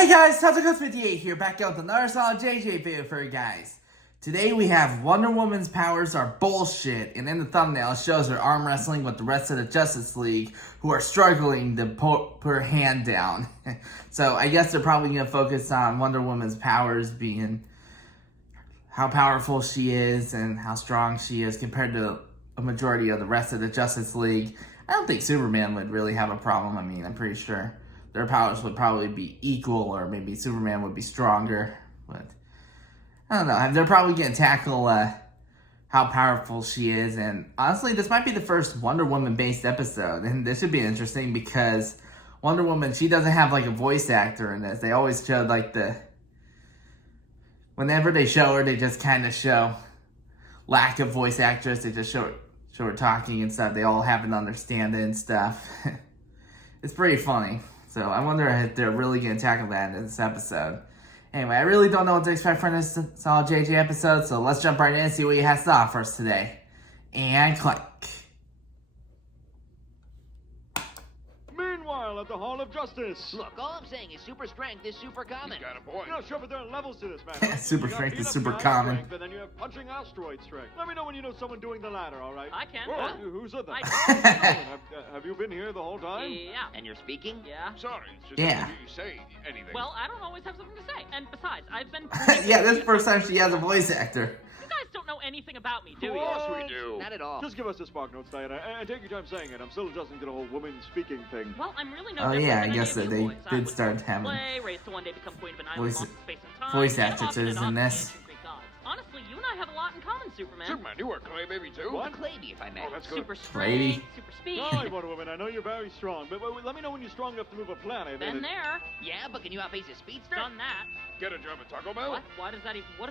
Hey guys, how's it going? 58 here, back out with another solid JJ video for you guys. Today we have Wonder Woman's powers are bullshit, and in the thumbnail it shows her arm wrestling with the rest of the Justice League, who are struggling to put her hand down. So I guess they're probably going to focus on Wonder Woman's powers being how powerful she is and how strong she is compared to a majority of the rest of the Justice League. I don't think Superman would really have a problem. I mean, I'm pretty sure their powers would probably be equal, or maybe Superman would be stronger, but I don't know. They're probably going to tackle how powerful she is, and honestly, this might be the first Wonder Woman-based episode, and this should be interesting because Wonder Woman, she doesn't have like a voice actor in this. They always show like whenever they show her, they just kind of show lack of voice actress. They just show her talking and stuff. They all have an understanding and stuff. It's pretty funny. So I wonder if they're really going to tackle that in this episode. Anyway, I really don't know what to expect from this solid JJ episode, so let's jump right in and see what he has to offer us today. And click. Meanwhile, at the Hall of Justice. Look, all I'm saying is super strength is super common. He's got a point. You're not sure, but there are levels to this, man. Super strength is super common. Strength, and then you have punching asteroid strength. Let me know when you know someone doing the latter, all right? I can. Well, Huh? who's it then? I Have you been here the whole time? Yeah. And you're speaking? Yeah. Sorry, it's just Yeah. you say anything. Well, I don't always have something to say. And besides, I've been... Yeah, this is the first time she has a voice actor. You guys don't know anything about me, do you? Of course we do. Not at all. Just give us the spark notes, Diana, and take your time saying it. I'm still adjusting to the whole woman speaking thing. Well, I'm really no Oh, different yeah, I than guess any of that you they boys. I did was start born to having play, raised to one day become queen of an island voice- lost in space and time, voice and actresses often in off this. ancient Greek gods. Honestly, you and I have a lot in common, Superman. Superman, you wear clay baby too? What? A Clady, if I may. Oh, that's good. Super Lady. strength, super speed. All right, Wonder Woman, I know you're very strong, but let me know when you're strong enough to move a planet. Been there, Yeah, but can you outpace a speedster? done that. Get a job at Taco Bell? What? What does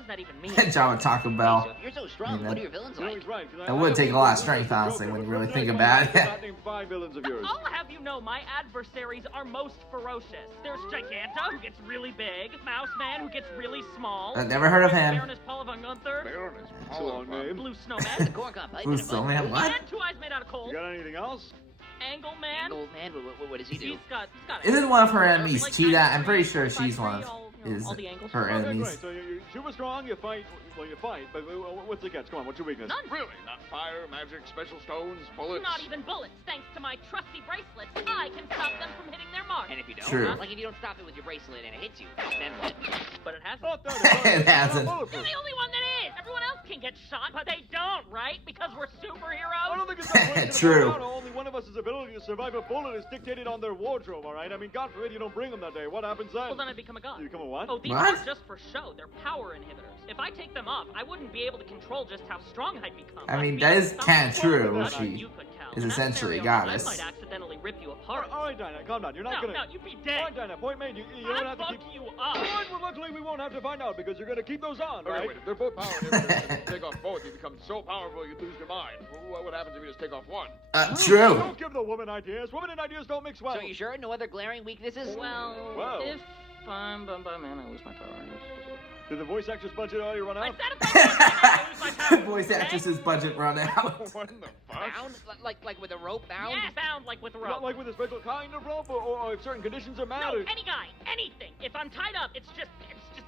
that even mean? John with Taco So Bell. if you're so strong, Yeah. what are your villains You know, like? he's right. 'Cause It would take a lot of strength, honestly, when you really think about it. Not name 5 villains of yours. I'll have you know my adversaries are most ferocious. There's Giganta, who gets really big, Mouse Man, who gets really small, I've never heard of him. Baroness Paula von Gunther, Baroness It's a long name. Blue The Snowman, corn cob pipe Who's and a still bun. man? What? and Two Eyes Made Out of Coal, You got anything else? Angle Man. Old man, what does he do? He's got Isn't one of her enemies like Cheetah? I'm 93, pretty sure 95, she's one of all the angles. her Okay, enemies. great. So you're super strong, you fight, but what's the catch? Come on, what's your weakness? None. Really? Not fire, magic, special stones, bullets? Not even bullets. Thanks to my trusty bracelets, I can stop them from hitting their mark. And if you don't, True. like if you don't stop it with your bracelet and it hits you, then what? But it hasn't. Oh, there It hasn't. You're the only one that is. Everyone else can get shot, but they don't, right? Because we're I superheroes. don't think it's that way. True. Only one of us' ability to survive a bullet is dictated on their wardrobe, all right? I mean, God forbid you don't bring them that day. What happens then? Well, then I become a god. You become a what? Oh, these What? aren't just for show. They're power inhibitors. If I take them off, I wouldn't be able to control just how strong I'd become. I mean, I'd be that is unstoppable. kinda true. But She you could tell. is In that essentially a scenario, goddess. I might accidentally rip you All apart. right, Dinah, calm down. You're not No, gonna... no, you'd be All dead. right, Dinah, point made. You don't I'd have to fuck keep... you All up. right, well, luckily we won't have to find out because you're gonna keep those on, Okay, right? wait, if they're both power inhibitors, if you take off both, you become so powerful you'd lose your mind. What happens if you just take off one? True. Don't give the woman ideas. Women and ideas don't mix well. So you sure? No other glaring weaknesses? Well, if I'm bum bum man, I lose my power. Did the voice actress budget already run I out? said if I lose my power. Voice okay? actress's budget run out. What in the fuck? Bound? Like with a rope bound? Yeah, bound like with a Not rope. like with a special kind of rope, or if certain conditions are met. No, or- any guy, anything. If I'm tied up, it's just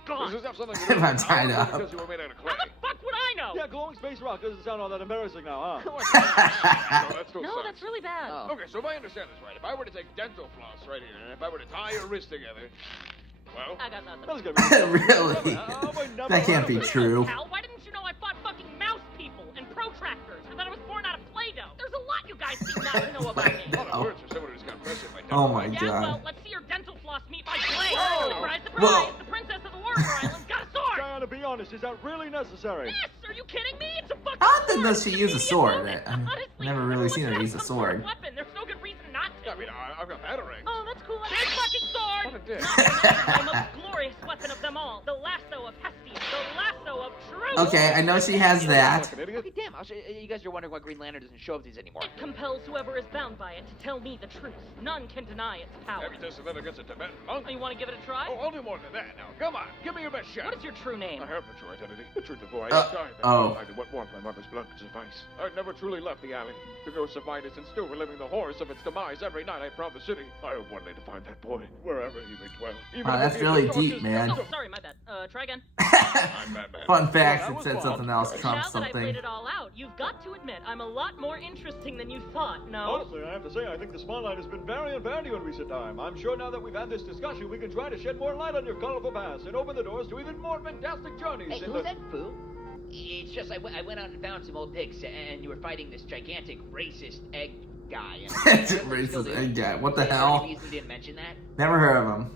gone. Does this have something to If do with I'm tied power, or up. because you were made out of clay? How the fuck would I know? Yeah, glowing space rock doesn't sound all that embarrassing now, huh? No, that still No, sucks. that's really bad. Oh. Okay, so if I understand this right, if I were to take dental floss right here, and if I were to tie your wrist together, well, I got nothing. That's gonna be Really? How have I never That can't heard be of it? true. Pal, why didn't you know I fought fucking mouse people and protractors, and that I was born out of Play-Doh? There's a lot you guys seem not to know about me. a lot of words for someone who's got pressure in my dental Oh my line. Yeah, god. well, let's see your dental floss meet my blade. Whoa. Surprise, surprise! Whoa. The princess of the Warrior Island got a sword. Diana, be honest, is that really necessary? Yes, are you kidding me? It's a fucking How often sword. does she It's use a immediate sword? moment. I've Honestly, never really everyone seen her should use a have some sort of sword. Weapon. There's no good reason not to. I mean, I've got batarangs. Oh, that's cool. Big fucking sword! What a dick. The most glorious weapon of them all. The lasso of Hestia. The lasso of truth. Okay, I know she has that. Fucking idiot. Okay, damn, gosh, you guys are wondering why Green Lantern doesn't show up these anymore. It compels whoever is bound by it to tell me the truth. None can deny its power. Have you tested that against a Tibetan monk? Oh, you want to give it a try? Oh, I'll do more than that now. Come on, give me your best shot. What is your true name? I have no true identity. The truth of who I am. oh. I did what warmth my mother's blood could suffice. I've never truly left the alley. The ghosts of Midas and still reliving the horrors of its demise every night I prowl the city. I hope one day to find that boy, wherever he may dwell. Even Wow, if that's he is really the deep, darkest- man. Oh, sorry, my bad. Try again. I'm Batman. Fun facts, Well, it that said was something wild. else, Trump Now that I've something. laid it all out, you've got to admit I'm a lot more interesting than you thought, no? Honestly, I have to say, I think the spotlight has been very unfair in recent time. I'm sure now that we've had this discussion, we can try to shed more light on your colorful past and open the doors to even more fantastic journeys. Hey, in who's the... that foo? It's just I went out and found some old dicks, and you were fighting this gigantic racist egg guy. And Racist egg guy. What the Is there hell? any reason you didn't mention that? Never heard of him.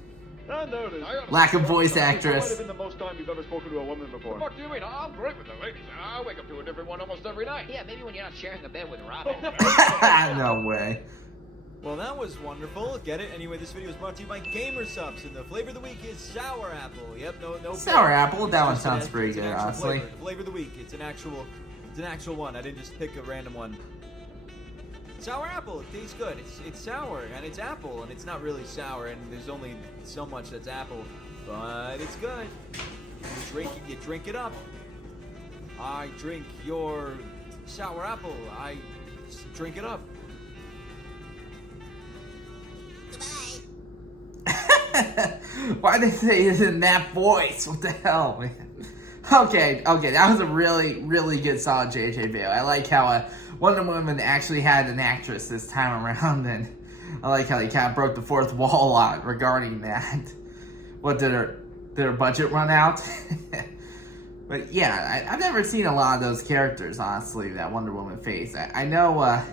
And there it is. Lack of voice That might actress. have been the most time you've ever spoken to a woman before. What do you mean? I'm great with the ladies. I wake up to a different one almost every night. Yeah, maybe when you're not sharing a bed with Robin. No way. Well, that was wonderful. Get it? Anyway, this video is brought to you by Gamer Subs, and the flavor of the week is sour apple. Yep, no. Sour apple? That one It's just sounds an- pretty it's an good, actual honestly. Flavor. The flavor of the week. It's an actual one. I didn't just pick a random one. Sour apple. It tastes good. It's sour and it's apple, and it's not really sour, and there's only so much that's apple, but it's good. You drink it up. I drink your sour apple. I drink it up. Why did they say it in that voice? What the hell, man? Okay, that was a really, really good solid JJ video. I like how Wonder Woman actually had an actress this time around, and I like how they kind of broke the fourth wall out regarding that. What, did her budget run out? But yeah, I've never seen a lot of those characters, honestly, that Wonder Woman face. I know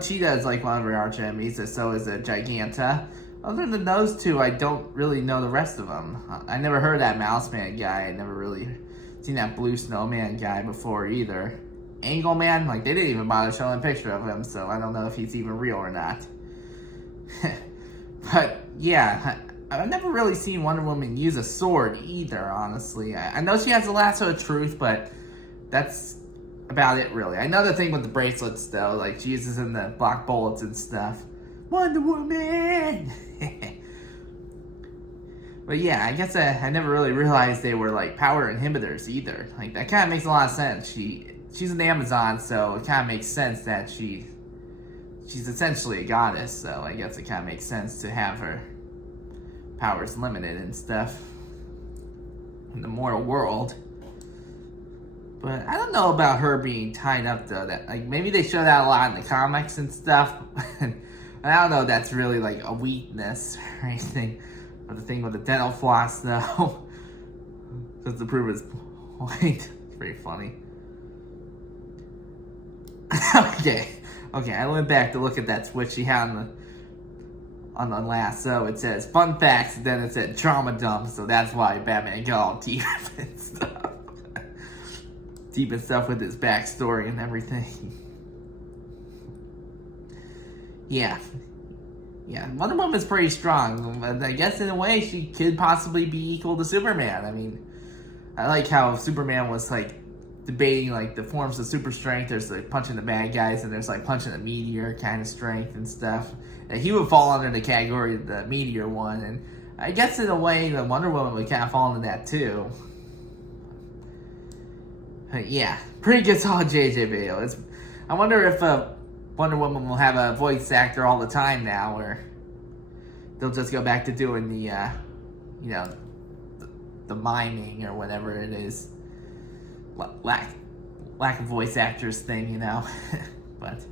Cheetah is like one of her arch enemies, and so is Giganta. Other than those two, I don't really know the rest of them. I never heard of that Mouse Man guy. I never really seen that Blue Snowman guy before either. Angle Man, like they didn't even bother showing a picture of him, so I don't know if he's even real or not. But yeah, I've never really seen Wonder Woman use a sword either, honestly. I know she has the lasso of truth, but that's about it, really. I know the thing with the bracelets, though, like she uses them to block bullets and stuff. Wonder Woman! But yeah, I guess I never really realized they were like power inhibitors either. Like that kind of makes a lot of sense. She's an Amazon, so it kind of makes sense that she's essentially a goddess. So I guess it kind of makes sense to have her powers limited and stuff in the mortal world. But I don't know about her being tied up though. That like maybe they show that a lot in the comics and stuff. And I don't know if that's really like a weakness or anything. But the thing with the dental floss though, just to prove his point, it's pretty funny. Okay, I went back to look at that switch she had on the lasso. It says fun facts, and then it said trauma dump, so that's why Batman got all deep and stuff. Deep and stuff with his backstory and everything. Yeah, Wonder Woman's pretty strong. I guess in a way she could possibly be equal to Superman. I mean, I like how Superman was like debating like the forms of super strength. There's like punching the bad guys, and there's like punching the meteor kind of strength and stuff. And he would fall under the category of the meteor one, and I guess in a way the Wonder Woman would kind of fall into that too. But yeah, pretty good solid JJ video. I wonder if Wonder Woman will have a voice actor all the time now, or they'll just go back to doing the, the miming or whatever it is. Lack of voice actors thing, But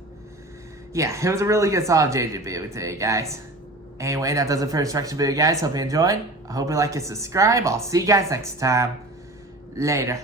yeah, it was a really good solid JJ video today, guys. Anyway, that does it for this instruction video, guys. Hope you enjoyed. I hope you like and subscribe. I'll see you guys next time. Later.